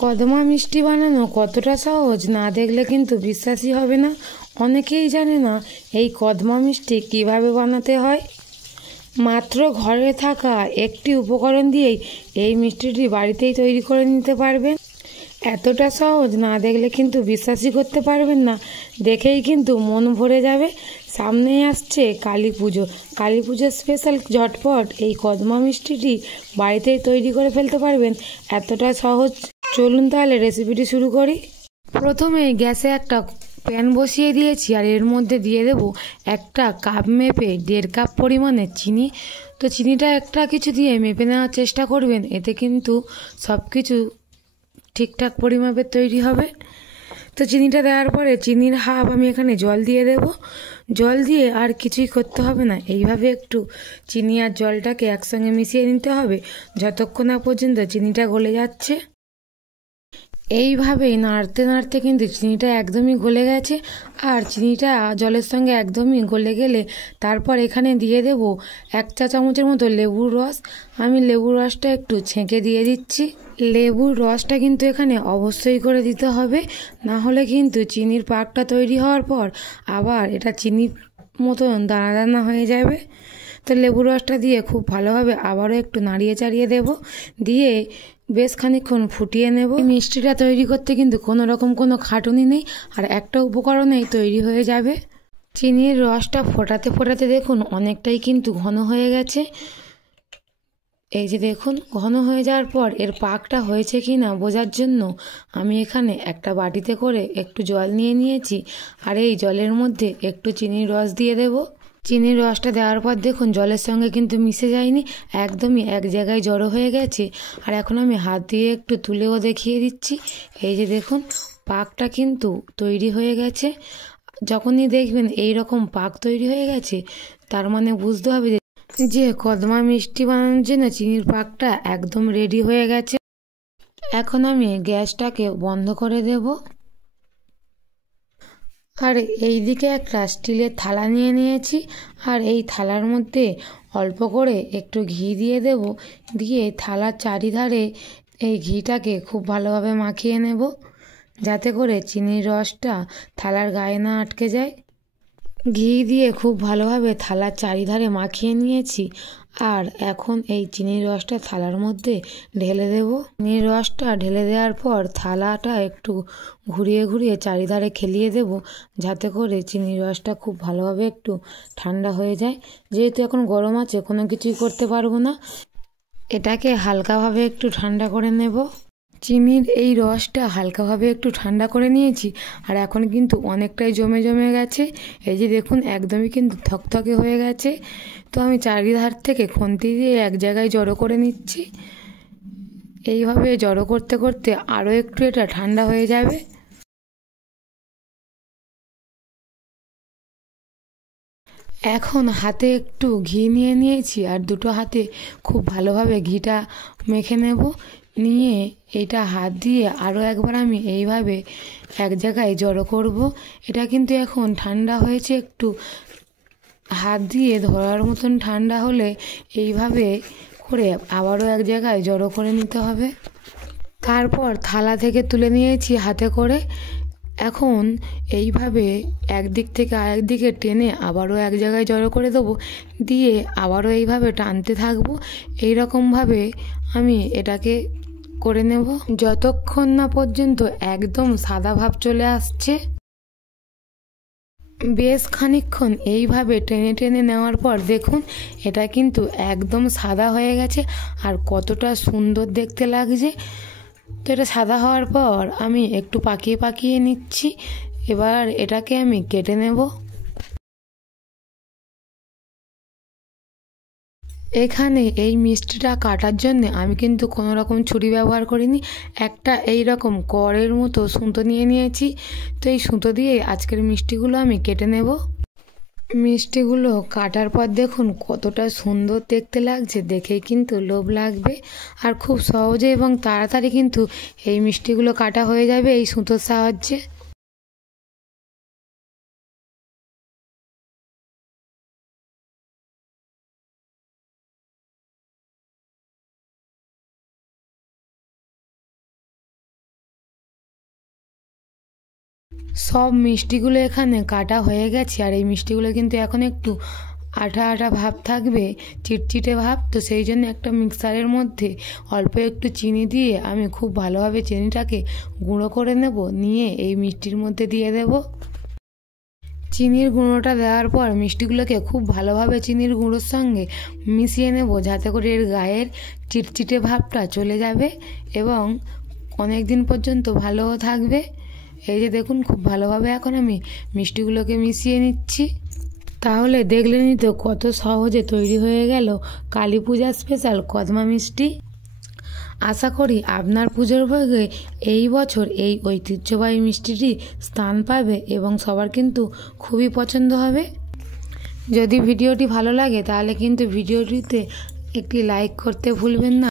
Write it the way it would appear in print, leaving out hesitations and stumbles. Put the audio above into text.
কদমা মিষ্টি বানানো কতটা সহজ না দেখলে কিন্তু বিশ্বাসই হবে না। অনেকেই জানে না এই কদমা মিষ্টি কিভাবে বানাতে হয়। মাত্র ঘরে থাকা একটি উপকরণ দিয়েই এই মিষ্টিটি বাড়িতেই তৈরি করে নিতে পারবেন। এতটা সহজ না দেখলে কিন্তু বিশ্বাসই করতে পারবেন না, দেখেই কিন্তু মন ভরে যাবে। সামনেই আসছে কালী পুজো। কালী পুজোর স্পেশাল ঝটপট এই কদমা মিষ্টিটি বাড়িতেই তৈরি করে ফেলতে পারবেন, এতটা সহজ। চলুন তাহলে রেসিপিটি শুরু করি। প্রথমে গ্যাসে একটা প্যান বসিয়ে দিয়েছি আর এর মধ্যে দিয়ে দেব একটা কাপ মেপে 1.5 কাপ পরিমাণে চিনি। তো চিনিটা একটা কিছু দিয়ে মেপে নেওয়ার চেষ্টা করবেন, এতে কিন্তু সব কিছু ঠিকঠাক পরিমাপের তৈরি হবে। তো চিনিটা দেওয়ার পরে চিনির হাফ আমি এখানে জল দিয়ে দেব। জল দিয়ে আর কিছুই করতে হবে না, এইভাবে একটু চিনি আর জলটাকে একসঙ্গে মিশিয়ে নিতে হবে যতক্ষণ না পর্যন্ত চিনিটা গলে যাচ্ছে। এইভাবেই নাড়তে নাড়তে কিন্তু চিনিটা একদমই গলে গেছে। আর চিনিটা জলের সঙ্গে একদমই গলে গেলে তারপর এখানে দিয়ে দেব 1 চা চামচের মতো লেবুর রস। আমি লেবুর রসটা একটু ছেঁকে দিয়ে দিচ্ছি। লেবুর রসটা কিন্তু এখানে অবশ্যই করে দিতে হবে, না হলে কিন্তু চিনির পাকটা তৈরি হওয়ার পর আবার এটা চিনির মতন দানা দানা হয়ে যাবে। তো লেবুর রসটা দিয়ে খুব ভালোভাবে আবারও একটু নাড়িয়ে চাড়িয়ে দেব, দিয়ে বেশ খানিকক্ষণ ফুটিয়ে নেব। মিষ্টিটা তৈরি করতে কিন্তু কোনো রকম কোনো খাটুনি নেই, আর একটা উপকরণেই তৈরি হয়ে যাবে। চিনির রসটা ফোটাতে ফোটাতে দেখুন অনেকটাই কিন্তু ঘন হয়ে গেছে। এই যে দেখুন ঘন হয়ে যাওয়ার পর এর পাকটা হয়েছে কি না বোঝার জন্য আমি এখানে একটা বাটিতে করে একটু জল নিয়ে নিয়েছি, আর এই জলের মধ্যে একটু চিনির রস দিয়ে দেব। চিনির রসটা দেওয়ার পর দেখুন জলের সঙ্গে কিন্তু মিশে যায়নি, একদমই এক জায়গায় জড়ো হয়ে গেছে। আর এখন আমি হাত দিয়ে একটু তুলেও দেখিয়ে দিচ্ছি। এই যে দেখুন পাকটা কিন্তু তৈরি হয়ে গেছে। যখনই দেখবেন এই রকম পাক তৈরি হয়ে গেছে, তার মানে বুঝতে হবে যে কদমা মিষ্টি বানানোর জন্য চিনির পাকটা একদম রেডি হয়ে গেছে। এখন আমি গ্যাসটাকে বন্ধ করে দেব। আর এই দিকে একটা স্টিলের থালা নিয়ে নিয়েছি, আর এই থালার মধ্যে অল্প করে একটু ঘি দিয়ে দেব। দিয়ে থালার চারিধারে এই ঘিটাকে খুব ভালোভাবে মাখিয়ে নেব, যাতে করে চিনির রসটা থালার গায়ে না আটকে যায়। ঘি দিয়ে খুব ভালোভাবে থালার চারিধারে মাখিয়ে নিয়েছি। আর এখন এই চিনির রসটা থালার মধ্যে ঢেলে দেব। চিনির রসটা ঢেলে দেওয়ার পর থালাটা একটু ঘুরিয়ে ঘুরিয়ে চারিধারে খেলিয়ে দেব, যাতে করে চিনির রসটা খুব ভালোভাবে একটু ঠান্ডা হয়ে যায়। যেহেতু এখন গরম আছে কোনো কিছুই করতে পারবো না, এটাকে হালকাভাবে একটু ঠান্ডা করে নেব। চিনির এই রসটা হালকাভাবে একটু ঠান্ডা করে নিয়েছি, আর এখন কিন্তু অনেকটাই জমে জমে গেছে। এই যে দেখুন একদমই কিন্তু থকথকে হয়ে গেছে। তো আমি চারিধার থেকে খুন্তি দিয়ে এক জায়গায় জড়ো করে নিচ্ছি। এইভাবে জড়ো করতে করতে আরও একটু এটা ঠান্ডা হয়ে যাবে। এখন হাতে একটু ঘি নিয়ে নিয়েছি, আর দুটো হাতে খুব ভালোভাবে ঘিটা মেখে নেব। নিয়ে এটা হাত দিয়ে আরও একবার আমি এইভাবে এক জায়গায় জড়ো করব। এটা কিন্তু এখন ঠান্ডা হয়েছে, একটু হাত দিয়ে ধরার মতন ঠান্ডা হলে এইভাবে করে আবারও এক জায়গায় জড়ো করে নিতে হবে। তারপর থালা থেকে তুলে নিয়েছি হাতে করে। এখন এইভাবে একদিক থেকে আরেক দিকে টেনে আবারও এক জায়গায় জড়ো করে দেবো, দিয়ে আবারও এইভাবে টানতে থাকবো। এইরকমভাবে আমি এটাকে করে নেব যতক্ষণ না পর্যন্ত একদম সাদা ভাব চলে আসছে। বেশ খানিকক্ষণ এইভাবে টেনে টেনে নেওয়ার পর দেখুন এটা কিন্তু একদম সাদা হয়ে গেছে, আর কতটা সুন্দর দেখতে লাগছে। তো এটা সাদা হওয়ার পর আমি একটু পাকিয়ে পাকিয়ে নিচ্ছি। এবার এটাকে আমি কেটে নেব। এখানে এই মিষ্টিটা কাটার জন্য আমি কিন্তু কোনো রকম ছুরি ব্যবহার করিনি, একটা এই রকম কড়ের মতো সুতো নিয়ে নিয়েছি। তো এই সুতো দিয়ে আজকের মিষ্টিগুলো আমি কেটে নেব। মিষ্টিগুলো কাটার পর দেখুন কতটা সুন্দর দেখতে লাগছে, দেখেই কিন্তু লোভ লাগবে। আর খুব সহজে এবং তাড়াতাড়ি কিন্তু এই মিষ্টিগুলো কাটা হয়ে যাবে এই সুতোর সাহায্যে। সব মিষ্টিগুলো এখানে কাটা হয়ে গেছে, আর এই মিষ্টিগুলো কিন্তু এখন একটু আঠা আঠা ভাব থাকবে, চিটচিটে ভাব। তো সেই জন্য একটা মিক্সারের মধ্যে অল্প একটু চিনি দিয়ে আমি খুব ভালোভাবে চিনিটাকে গুঁড়ো করে নেব, নিয়ে এই মিষ্টির মধ্যে দিয়ে দেব। চিনির গুঁড়োটা দেওয়ার পর মিষ্টিগুলোকে খুব ভালোভাবে চিনির গুঁড়োর সঙ্গে মিশিয়ে নেব, যাতে করে এর গায়ের চিটচিটে ভাবটা চলে যাবে এবং অনেক দিন পর্যন্ত ভালোও থাকবে। এই যে দেখুন, খুব ভালোভাবে এখন আমি মিষ্টিগুলোকে মিশিয়ে নিচ্ছি। তাহলে দেখলেনই তো কত সহজে তৈরি হয়ে গেল কালী পূজার স্পেশাল কদমা মিষ্টি। আশা করি আপনার পুজোর ভোগে এই বছর এই ঐতিহ্যবাহী মিষ্টিটি স্থান পাবে এবং সবার কিন্তু খুবই পছন্দ হবে। যদি ভিডিওটি ভালো লাগে তাহলে কিন্তু ভিডিওটিতে একটি লাইক করতে ভুলবেন না।